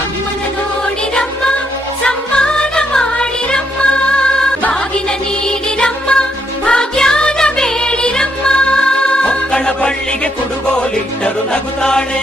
ಅಮ್ಮನ ನೋಡಿರಮ್ಮ ಸಮ್ಮಾನ ಮಾಡಿರಮ್ಮ ಬಾಗಿನ ನೀಡಿರಮ್ಮ ಭಾಗ್ಯಾನ ಬೇಡಿರಮ್ಮ. ಮಕ್ಕಳ ಬಳ್ಳಿಗೆ ಕುಡುಗೋಲಿಟ್ಟರು ನಗುತ್ತಾಳೆ.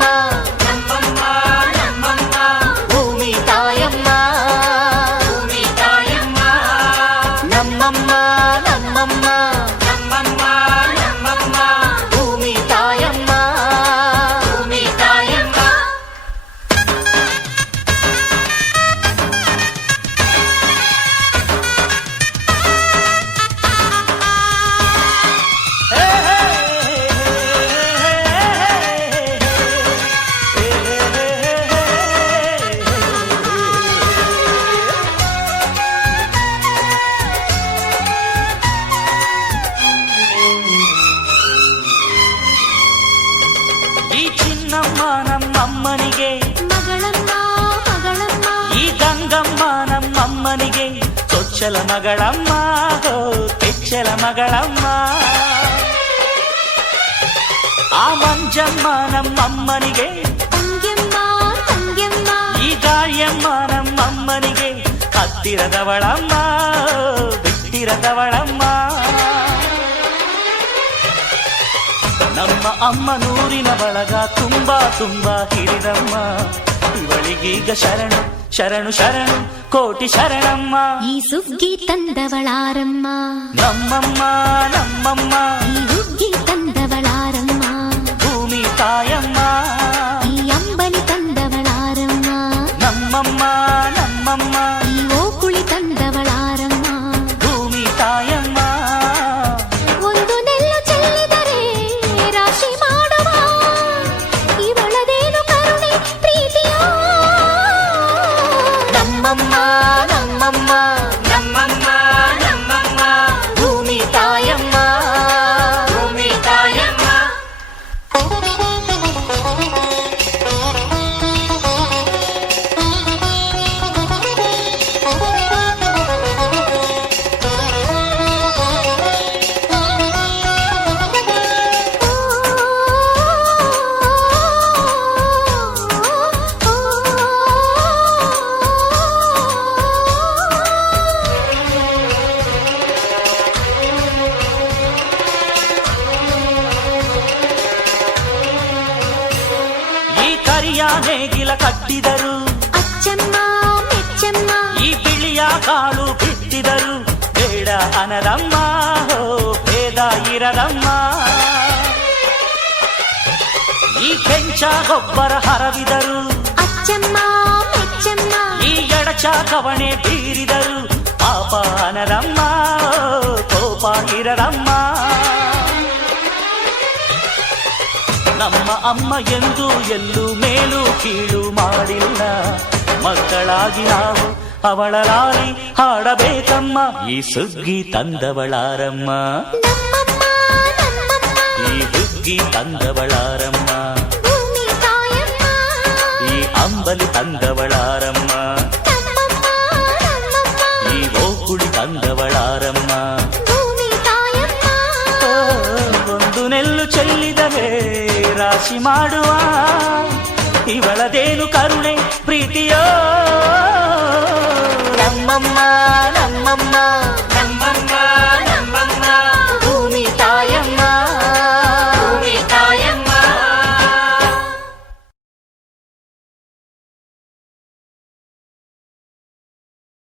ಚೊಚ್ಚಲ ಮಗಳಮ್ಮ ಹೋ ಮಗಳಮ್ಮ. ಆ ಮಂಜಮ್ಮ ನಮ್ಮಮ್ಮನಿಗೆ ಈ ಗಾಯಮ್ಮ ನಮ್ಮಮ್ಮನಿಗೆ ಹತ್ತಿರದವಳಮ್ಮ ಬಿಟ್ಟಿರದವಳಮ್ಮ. ನಮ್ಮ ಅಮ್ಮ ನೂರಿನ ಬಳಗ ತುಂಬಾ ತುಂಬಾ ಹಿರಿದಮ್ಮ. ಇವಳಿಗೀಗ ಶರಣು ಶರಣು ಶರಣು ಕೋಟಿ ಶರಣಮ್ಮ ಈ ಸುಗ್ಗಿ ತಂದವಳಾರಮ್ಮ ನಮ್ಮಮ್ಮ ನಮ್ಮಮ್ಮ ಈ ಕರಿಯ ನೇಗಿಲ ಕಟ್ಟಿದರು ಅಚ್ಚಮ್ಮ ಮೆಚ್ಚಮ್ಮ ಈ ಬಿಳಿಯ ಕಾಳು ಬಿತ್ತಿದರು ಬೇಡ ಅನರಮ್ಮ ಹೋ ಭೇದ ಇರದಮ್ಮ ಈ ಕೆಂಚ ಗೊಬ್ಬರ ಹರವಿದರು ಅಚ್ಚಮ್ಮ ಮೆಚ್ಚಮ್ಮ ಈ ಎಡಚ ಕವಣೆ ಬೀರಿದರು ಪಾಪ ಅನರಮ್ಮ ಕೋಪ ಇರರಮ್ಮ ನಮ್ಮ ಅಮ್ಮ ಎಂದು ಎಲ್ಲೂ ಮೇಲು ಕೀಳು ಮಾಡಿಲ್ಲ ಮಕ್ಕಳಾಗಿ ನಾವು ಅವಳ ಲಾಲಿ ಹಾಡಬೇಕಮ್ಮ ಈ ಸುಗ್ಗಿ ತಂದವಳಾರಮ್ಮ ನಮ್ಮಮ್ಮ ನಮ್ಮಮ್ಮ ಈ ಹುಗ್ಗಿ ತಂದವಳಾರಮ್ಮ ಭೂಮಿ ತಾಯಮ್ಮ ಈ ಅಂಬಲಿ ತಂದವಳಾರಮ್ಮ ನಮ್ಮಮ್ಮ ನಮ್ಮಮ್ಮ ಈ ಓಕುಳಿ ತಂದವಳಾರಮ್ಮ ಭೂಮಿ ತಾಯಮ್ಮ ಓ, ಒಂದು ನೆಲ್ಲು ಚೆಲ್ಲಿದರೆ ರಾಶಿ ಮಾಡುವ. ಇವಳದೇನು ಕರುಣೆ ಪ್ರೀತಿಯೋ